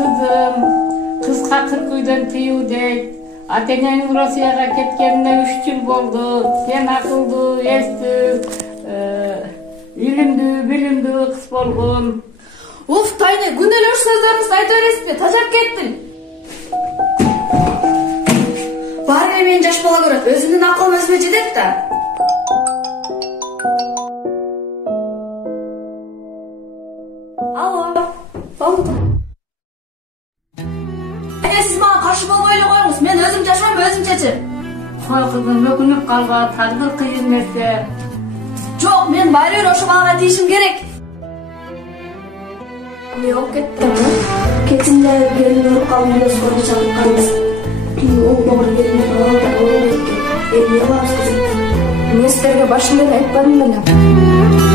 Kızım, kızga 40 үйдөн тыюу дейт. Ата-энеңин Россияга кеткенине 3 жыл болду. Сен акылдуу, эстүү, илимдүү, билимдүү кыз болгон. Уф, Тайны, күн эле ушу сөздөрүңүздү айта бересизби? Тажап кеттим. Баары эле менин жаш бала көрөт, өзүмдүн акылым өзүмө жетет да. Алло. Болду. Сиз мага каршы болбой эле коюңуз. Мен өзүм жашайм, өзүм чечем. Кой кызым, өкүнүп калба, тагдыр кыйын нерсе. Жок, мен баары бир ошо балага тийишим керек. Не болуп кетти? Кетинде келин уруп калып эле скорый чакыртканбыз. Ол богор келине бала да болуп кеткен. Эмне кылабыз? Мен силерге башында эле айтпадым беле.